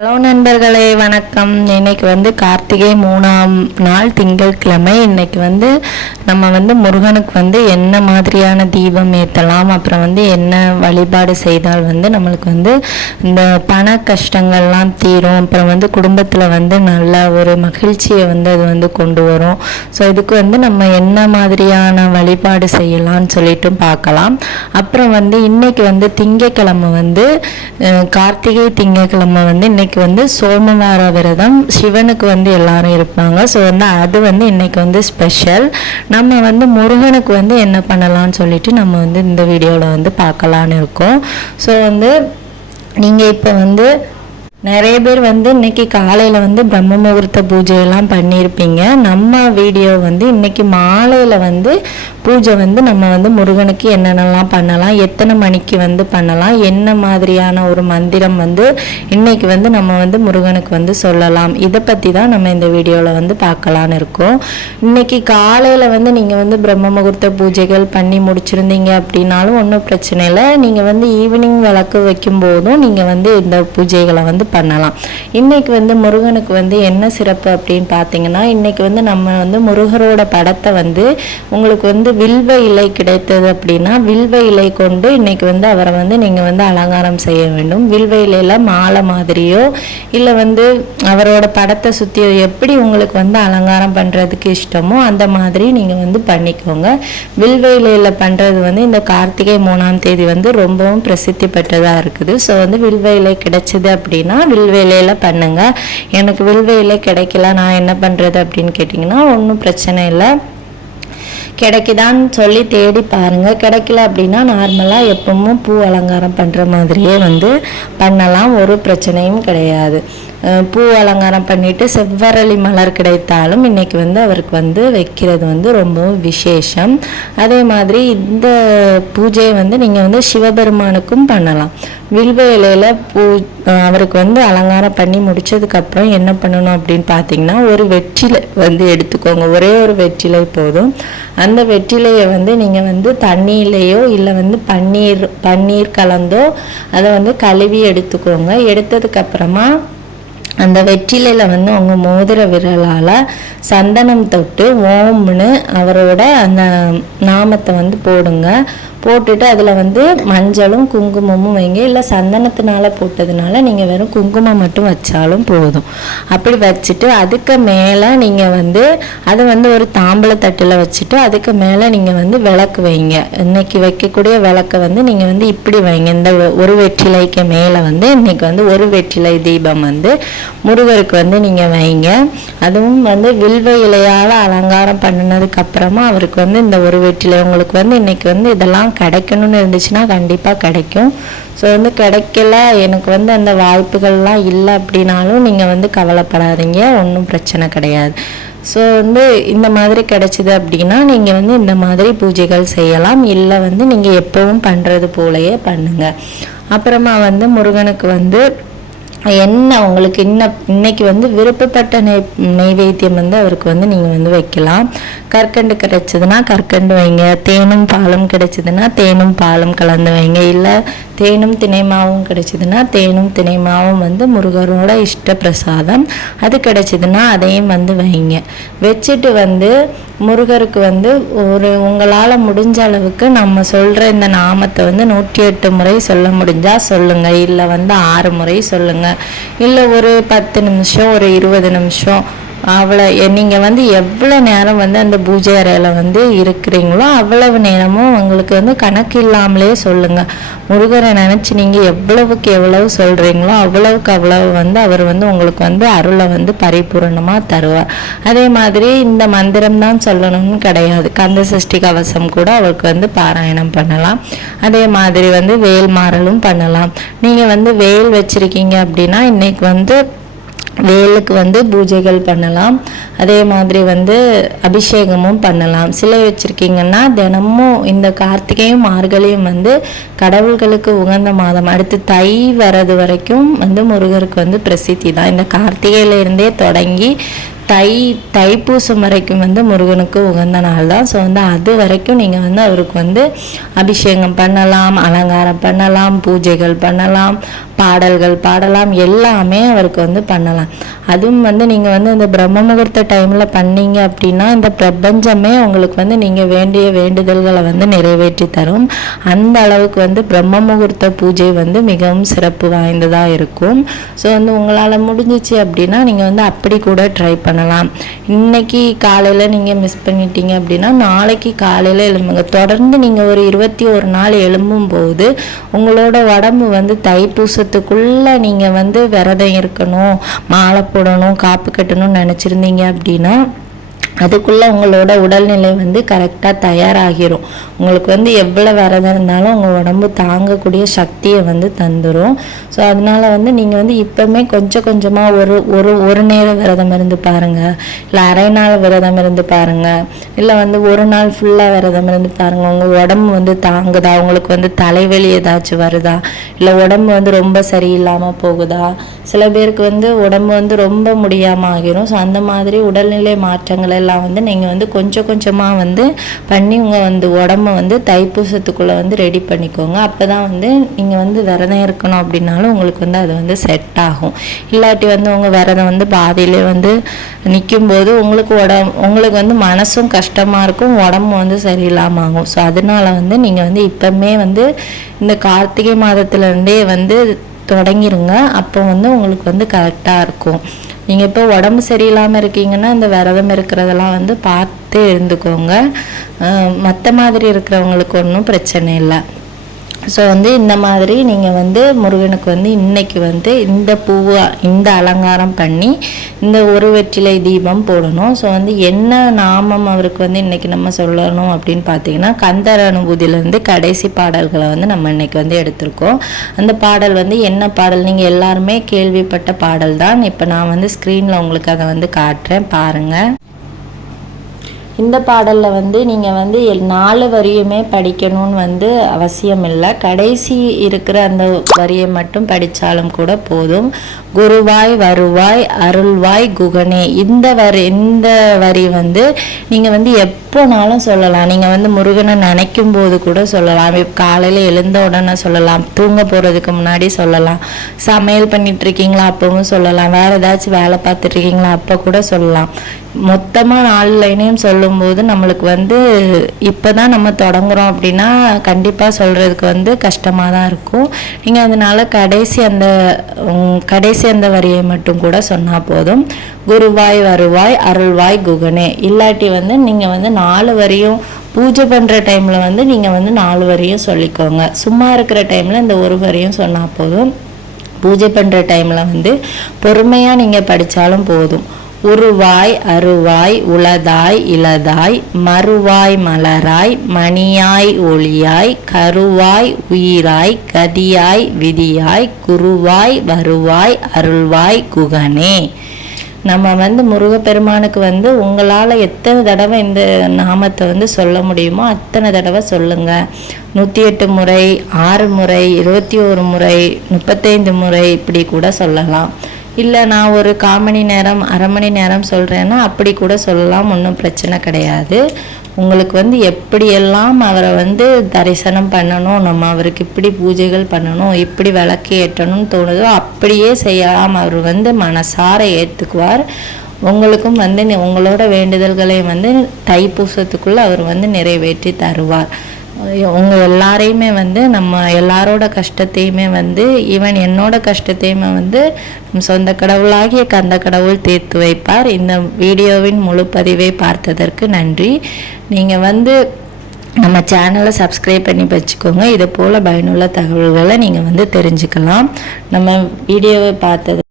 Hello நண்பர்களே வணக்கம். இன்னைக்கு வந்து கார்த்திகை மூணாம் நாள் திங்கட்கிழமை. இன்னைக்கு வந்து நம்ம வந்து முருகனுக்கு வந்து என்ன மாதிரியான தீபம் ஏற்றலாம் அப்புறம் வந்து என்ன வழிபாடு செய்தால் வந்து நம்மளுக்கு வந்து இந்த பண கஷ்டங்கள்லாம் தீரும் அப்புறம் வந்து குடும்பத்தில் வந்து நல்ல ஒரு மகிழ்ச்சியை வந்து அது வந்து கொண்டு வரும். ஸோ இதுக்கு வந்து நம்ம என்ன மாதிரியான வழிபாடு செய்யலாம்னு சொல்லிட்டு பார்க்கலாம். அப்புறம் வந்து இன்னைக்கு வந்து திங்கக்கிழமை வந்து கார்த்திகை திங்கக்கிழமை வந்து இன்னைக்கு வந்து சோமவார விரதம் சிவனுக்கு வந்து எல்லாரும் இருப்பாங்க. ஸோ வந்து அது வந்து இன்னைக்கு வந்து ஸ்பெஷல் நம்ம வந்து முருகனுக்கு வந்து என்ன பண்ணலாம்னு சொல்லிட்டு நம்ம வந்து இந்த வீடியோவில் வந்து பார்க்கலான்னு இருக்கோம். ஸோ வந்து நீங்கள் இப்போ வந்து நிறைய பேர் வந்து இன்னைக்கு காலையில் வந்து பிரம்ம முகூர்த்த பூஜையெல்லாம் பண்ணியிருப்பீங்க நம்ம வீடியோ வந்து இன்னைக்கு மாலையில் வந்து பூஜை வந்து நம்ம வந்து முருகனுக்கு என்னென்னலாம் பண்ணலாம் எத்தனை மணிக்கு வந்து பண்ணலாம் என்ன மாதிரியான ஒரு மந்திரம் வந்து இன்னைக்கு வந்து நம்ம வந்து முருகனுக்கு வந்து சொல்லலாம். இதை பற்றி தான் நம்ம இந்த வீடியோவில் வந்து பார்க்கலான்னு இருக்கோம். இன்னைக்கு காலையில் வந்து நீங்கள் வந்து பிரம்ம முகூர்த்த பூஜைகள் பண்ணி முடிச்சிருந்தீங்க அப்படின்னாலும் ஒன்றும் பிரச்சனை இல்லை. நீங்கள் வந்து ஈவினிங் விளக்கு வைக்கும் போதும் நீங்கள் வந்து இந்த பூஜைகளை வந்து பண்ணலாம். இன்னைக்கு வந்து முருகனுக்கு வந்து என்ன சிறப்பு அப்படின்னு பார்த்தீங்கன்னா இன்னைக்கு வந்து நம்ம வந்து முருகரோட படத்தை வந்து உங்களுக்கு வந்து வில்வ இலை கிடைத்தது அப்படின்னா வில்வ இலை கொண்டு இன்னைக்கு வந்து அவரை வந்து நீங்கள் வந்து அலங்காரம் செய்ய வேண்டும். வில்வ இலையில் மாலை மாதிரியோ இல்லை வந்து அவரோட படத்தை சுற்றியோ எப்படி உங்களுக்கு வந்து அலங்காரம் பண்ணுறதுக்கு இஷ்டமோ அந்த மாதிரி நீங்கள் வந்து பண்ணிக்கோங்க. வில்வ இலையில் பண்ணுறது வந்து இந்த கார்த்திகை மூணாம் தேதி வந்து ரொம்பவும் பிரசித்தி பெற்றதாக இருக்குது. ஸோ வந்து வில்வ இலை கிடைச்சது அப்படின்னா வில்வ இலையில் பண்ணுங்கள் எனக்கு வில்வ இலை கிடைக்கல நான் என்ன பண்ணுறது அப்படின்னு கேட்டிங்கன்னா ஒன்றும் பிரச்சனை இல்லை. கிடைக்குதான்னு சொல்லி தேடி பாருங்க. கிடைக்கல அப்படின்னா நார்மலாக எப்பவும் பூ அலங்காரம் பண்ணுற மாதிரியே வந்து பண்ணலாம். ஒரு பிரச்சனையும் கிடையாது. பூ அலங்காரம் பண்ணிட்டு செவ்வரளி மலர் கிடைத்தாலும் இன்றைக்கி வந்து அவருக்கு வந்து வைக்கிறது வந்து ரொம்பவும் விசேஷம். அதே மாதிரி இந்த பூஜையை வந்து நீங்கள் வந்து சிவபெருமானுக்கும் பண்ணலாம். வில்வ இலையில் பூ அவருக்கு வந்து அலங்காரம் பண்ணி முடிச்சதுக்கப்புறம் என்ன பண்ணணும் அப்படின்னு பார்த்தீங்கன்னா ஒரு வெற்றிலை வந்து எடுத்துக்கோங்க. ஒரே ஒரு வெற்றிலை போதும். அந்த வெற்றிலையை வந்து நீங்கள் வந்து தண்ணியிலையோ இல்லை வந்து பன்னீர் பன்னீர் கலந்தோ அதை வந்து கழுவி எடுத்துக்கோங்க. எடுத்ததுக்கப்புறமா அந்த வெற்றிலையில் வந்து அவங்க மோதிர விரலால் சந்தனம் தொட்டு ஓம்னு அவரோட அந்த நாமத்தை வந்து போடுங்க. போட்டுட்டு அதில் வந்து மஞ்சளும் குங்குமமும் வைங்க. இல்லை சந்தனத்தினால போட்டதுனால நீங்கள் வெறும் குங்குமம் மட்டும் வச்சாலும் போதும். அப்படி வச்சுட்டு அதுக்கு மேலே நீங்கள் வந்து அதை வந்து ஒரு தாம்பழ தட்டில் வச்சுட்டு அதுக்கு மேலே நீங்கள் வந்து விளக்கு வைங்க. இன்னைக்கு வைக்கக்கூடிய விளக்கை வந்து நீங்கள் வந்து இப்படி வைங்க. இந்த ஒரு வெற்றிலைக்கு மேலே வந்து இன்னைக்கு வந்து ஒரு வெற்றிலை தீபம் வந்து முருகருக்கு வந்து நீங்கள் வைங்க. அதுவும் வந்து வில்வ இலையால் அலங்காரம் பண்ணினதுக்கு அப்புறமா அவருக்கு வந்து இந்த ஒரு வெற்றிலை உங்களுக்கு வந்து இன்னைக்கு வந்து இதெல்லாம் கிடைக்கணும்னு இருந்துச்சுன்னா கண்டிப்பாக கிடைக்கும். ஸோ வந்து கிடைக்கல எனக்கு வந்து அந்த வாய்ப்புகள்லாம் இல்லை அப்படின்னாலும் நீங்கள் வந்து கவலைப்படாதீங்க ஒன்றும் பிரச்சனை கிடையாது. ஸோ வந்து இந்த மாதிரி கிடைச்சிது அப்படின்னா நீங்கள் வந்து இந்த மாதிரி பூஜைகள் செய்யலாம். இல்லை வந்து நீங்கள் எப்பவும் பண்ணுறது போலயே பண்ணுங்கள் அப்புறமா வந்து முருகனுக்கு வந்து என்ன உங்களுக்கு இன்ன இன்னைக்கு வந்து விருப்பப்பட்ட நெய் நெய்வேத்தியம் வந்து அவருக்கு வந்து நீங்கள் வந்து வைக்கலாம். கற்கண்டு கிடைச்சதுன்னா கற்கண்டு வைங்க. தேனும் பாலும் கிடைச்சதுன்னா தேனும் பாலும் கலந்து வைங்க. இல்லை தேனும் திணைமாவும் கிடைச்சதுன்னா தேனும் திணைமாவும் வந்து முருகரோட இஷ்ட பிரசாதம். அது கிடைச்சதுன்னா அதையும் வந்து வைங்க. வச்சுட்டு வந்து முருகருக்கு வந்து ஒரு உங்களால் முடிஞ்ச அளவுக்கு நம்ம சொல்கிற இந்த நாமத்தை வந்து நூற்றி எட்டு முறை சொல்ல முடிஞ்சால் சொல்லுங்கள் இல்லை வந்து ஆறு முறை சொல்லுங்கள் இல்லை ஒரு பத்து நிமிஷம் ஒரு இருபது நிமிஷம் அவ்வளோ நீங்கள் வந்து எவ்வளோ நேரம் வந்து அந்த பூஜை அறையில் வந்து இருக்கிறீங்களோ அவ்வளவு நேரமும் உங்களுக்கு வந்து கணக்கு இல்லாமலே சொல்லுங்கள் முருகரை நினச்சி நீங்கள் எவ்வளவுக்கு எவ்வளவு சொல்கிறீங்களோ அவ்வளவுக்கு அவ்வளவு வந்து அவர் வந்து உங்களுக்கு வந்து அருளை வந்து பரிபூரணமாக தருவார். அதே மாதிரி இந்த மந்திரம் தான் சொல்லணும்னு கிடையாது. கந்த சஷ்டி கவசம் கூட அவருக்கு வந்து பாராயணம் பண்ணலாம். அதே மாதிரி வந்து வேல் மாறலும் பண்ணலாம். நீங்கள் வந்து வேல் வச்சுருக்கீங்க அப்படின்னா இன்னைக்கு வந்து வேலுக்கு வந்து பூஜைகள் பண்ணலாம். அதே மாதிரி வந்து அபிஷேகமும் பண்ணலாம். சிலை வச்சுருக்கீங்கன்னா தினமும் இந்த கார்த்திகையும் மார்கழியும் வந்து கடவுள்களுக்கு உகந்த மாதம். அடுத்து தை வரது வரைக்கும் வந்து முருகருக்கு வந்து பிரசித்தி தான் இந்த கார்த்திகையிலேருந்தே தொடங்கி தை தைப்பூசம் வரைக்கும் வந்து முருகனுக்கு உகந்த நாள் தான். ஸோ வந்து அது வரைக்கும் நீங்கள் வந்து அவருக்கு வந்து அபிஷேகம் பண்ணலாம் அலங்காரம் பண்ணலாம் பூஜைகள் பண்ணலாம் பாடல்கள் பாடலாம் எல்லாமே அவருக்கு வந்து பண்ணலாம். அதுவும் வந்து நீங்கள் வந்து இந்த பிரம்ம முகூர்த்த டைமில் பண்ணீங்க அப்படின்னா இந்த பிரபஞ்சமே உங்களுக்கு வந்து நீங்கள் வேண்டிய வேண்டுதல்களை வந்து நிறைவேற்றி தரும். அந்த அளவுக்கு வந்து பிரம்ம முகூர்த்த பூஜை வந்து மிகவும் சிறப்பு வாய்ந்ததாக இருக்கும். ஸோ வந்து உங்களால் முடிஞ்சிச்சு அப்படின்னா நீங்கள் வந்து அப்படி கூட ட்ரை பண்ணலாம். இன்னைக்கு காலையில் நீங்கள் மிஸ் பண்ணிட்டீங்க அப்படின்னா நாளைக்கு காலையில் எழும்புங்க. தொடர்ந்து நீங்கள் ஒரு இருபத்தி ஒரு நாள் எழும்பும் போது உங்களோட உடம்பு வந்து தைப்பூசத்துக்குள்ளே நீங்கள் வந்து விரதம் இருக்கணும் மாலை போடணும் காப்பு கட்டணும்னு நினச்சிருந்தீங்க அப்படின்னா அதுக்குள்ளே உங்களோட உடல்நிலை வந்து கரெக்டாக தயாராகிரும். உங்களுக்கு வந்து எவ்வளோ விரதம் இருந்தாலும் உங்கள் உடம்பு தாங்கக்கூடிய சக்தியை வந்து தந்துடும் ஸோ அதனால வந்து நீங்கள் வந்து இப்போவுமே கொஞ்சம் கொஞ்சமாக ஒரு ஒரு ஒரு நேர விரதம் இருந்து பாருங்கள் இல்லை அரை நாள் விரதம் இருந்து பாருங்கள் இல்லை வந்து ஒரு நாள் ஃபுல்லாக விரதம் இருந்து பாருங்கள் உங்கள் உடம்பு வந்து தாங்குதா? உங்களுக்கு வந்து தலைவலி ஏதாச்சும் வருதா? இல்லை உடம்பு வந்து ரொம்ப சரியில்லாமல் போகுதா? சில பேருக்கு வந்து உடம்பு வந்து ரொம்ப முடியாமல் ஆகிரும். ஸோ அந்த மாதிரி உடல்நிலை மாற்றங்கள் இதெல்லாம் வந்து நீங்கள் வந்து கொஞ்சம் கொஞ்சமாக வந்து பண்ணி உங்கள் வந்து உடம்ப வந்து தைப்பூசத்துக்குள்ளே வந்து ரெடி பண்ணிக்கோங்க. அப்போ தான் வந்து நீங்கள் வந்து விரதம் இருக்கணும் அப்படின்னாலும் உங்களுக்கு வந்து அது வந்து செட் ஆகும். இல்லாட்டி வந்து உங்கள் விரதம் வந்து பாதியிலே வந்து நிற்கும்போது உங்களுக்கு உடம் உங்களுக்கு வந்து மனசும் கஷ்டமாக இருக்கும் உடம்பு வந்து சரியில்லாமல் ஆகும். ஸோ அதனால வந்து நீங்கள் வந்து இப்போமே வந்து இந்த கார்த்திகை மாதத்துலேருந்தே வந்து தொடங்கிருங்க. அப்போ வந்து உங்களுக்கு வந்து கரெக்டாக இருக்கும். நீங்கள் இப்போ உடம்பு சரியில்லாமல் இருக்கீங்கன்னா இந்த விரதம் இருக்கிறதெல்லாம் வந்து பார்த்து இருந்துக்கோங்க. மற்ற மாதிரி இருக்கிறவங்களுக்கு ஒன்றும் பிரச்சனை இல்லை. ஸோ வந்து இந்த மாதிரி நீங்கள் வந்து முருகனுக்கு வந்து இன்னைக்கு வந்து இந்த பூவை இந்த அலங்காரம் பண்ணி இந்த ஒரு வெற்றிலை தீபம் போடணும். ஸோ வந்து என்ன நாமம் அவருக்கு வந்து இன்னைக்கு நம்ம சொல்லணும் அப்படின்னு பார்த்தீங்கன்னா கந்தர் அனுபூதியிலேருந்து கடைசி பாடல்களை வந்து நம்ம இன்னைக்கு வந்து எடுத்திருக்கோம். அந்த பாடல் வந்து என்ன பாடல்? நீங்கள் எல்லாருமே கேள்விப்பட்ட பாடல் தான் இப்போ நான் வந்து ஸ்க்ரீனில் உங்களுக்கு அதை வந்து காட்டுறேன். பாருங்கள் இந்த பாடலில் வந்து நீங்கள் வந்து நாலு வரியுமே படிக்கணும்னு வந்து அவசியம் இல்லை கடைசி இருக்கிற அந்த வரியை மட்டும் படித்தாலும் கூட போதும். குருவாய் வருவாய் அருள்வாய் குகனே. இந்த வரி இந்த வரி வந்து நீங்கள் வந்து எப்போனாலும் சொல்லலாம். நீங்கள் வந்து முருகனை நினைக்கும் போது கூட சொல்லலாம். காலையில் எழுந்த உடனே சொல்லலாம். தூங்க போகிறதுக்கு முன்னாடி சொல்லலாம். சமையல் பண்ணிட்டு இருக்கீங்களா அப்பவும் சொல்லலாம். வேறு ஏதாச்சும் வேலை பார்த்துட்ருக்கீங்களா அப்போ கூட சொல்லலாம். மொத்தமாக நாலு லைனையும் சொல்லும்போது நம்மளுக்கு வந்து இப்போ தான் நம்ம தொடங்குறோம் அப்படின்னா கண்டிப்பாக சொல்கிறதுக்கு வந்து கஷ்டமாக தான் இருக்கும். நீங்கள் அதனால் கடைசி அந்த கடைசி அந்த வரியை மட்டும் கூட சொன்னால் போதும். குருவாய் வருவாய் அருள்வாய் குகனே. இல்லாட்டி வந்து நீங்கள் வந்து நாலு வரியும் பூஜை பண்ணுற டைமில் வந்து நீங்கள் வந்து நாலு வரியும் சொல்லிக்கோங்க. சும்மா இருக்கிற டைமில் இந்த ஒரு வரியும் சொன்னால் போதும். பூஜை பண்ணுற டைமில் வந்து பொறுமையாக நீங்கள் படித்தாலும் போதும். உருவாய் அருவாய் உளதாய் இளதாய் மறுவாய் மலராய் மணியாய் ஒளியாய் கருவாய் உயிராய் கதியாய் விதியாய் குருவாய் வருவாய் அருள்வாய் குகனே. நம்ம வந்து முருகப்பெருமானுக்கு வந்து உங்களால் எத்தனை தடவை இந்த நாமத்தை வந்து சொல்ல முடியுமோ அத்தனை தடவை சொல்லுங்கள் நூற்றி எட்டு முறை ஆறு முறை இருபத்தி ஒரு முறை முப்பத்தைந்து முறை இப்படி கூட சொல்லலாம். இல்லை நான் ஒரு கால் மணி நேரம் அரை மணி நேரம் சொல்கிறேன்னா அப்படி கூட சொல்லலாம் ஒன்றும் பிரச்சனை கிடையாது. உங்களுக்கு வந்து எப்படியெல்லாம் அவரை வந்து தரிசனம் பண்ணணும் நம்ம அவருக்கு இப்படி பூஜைகள் பண்ணணும் இப்படி விளக்கு ஏற்றணும்னு தோணுதோ அப்படியே செய்யலாம். அவர் வந்து மனசார ஏற்றுக்குவார் உங்களுக்கும் வந்து உங்களோட வேண்டுதல்களை வந்து தைப்பூசத்துக்குள்ளே அவர் வந்து நிறைவேற்றி தருவார். உங்கள் எல்லாரையுமே வந்து நம்ம எல்லாரோட கஷ்டத்தையுமே வந்து ஈவன் என்னோட கஷ்டத்தையுமே வந்து சொந்த கடவுளாகிய கந்த கடவுள் தீர்த்து வைப்பார். இந்த வீடியோவின் முழு பதிவை பார்த்ததற்கு நன்றி. நீங்கள் வந்து நம்ம சேனலை சப்ஸ்கிரைப் பண்ணி வச்சுக்கோங்க. இது போல் பயனுள்ள தகவல்களை நீங்கள் வந்து தெரிஞ்சுக்கலாம். நம்ம வீடியோவை பார்த்தது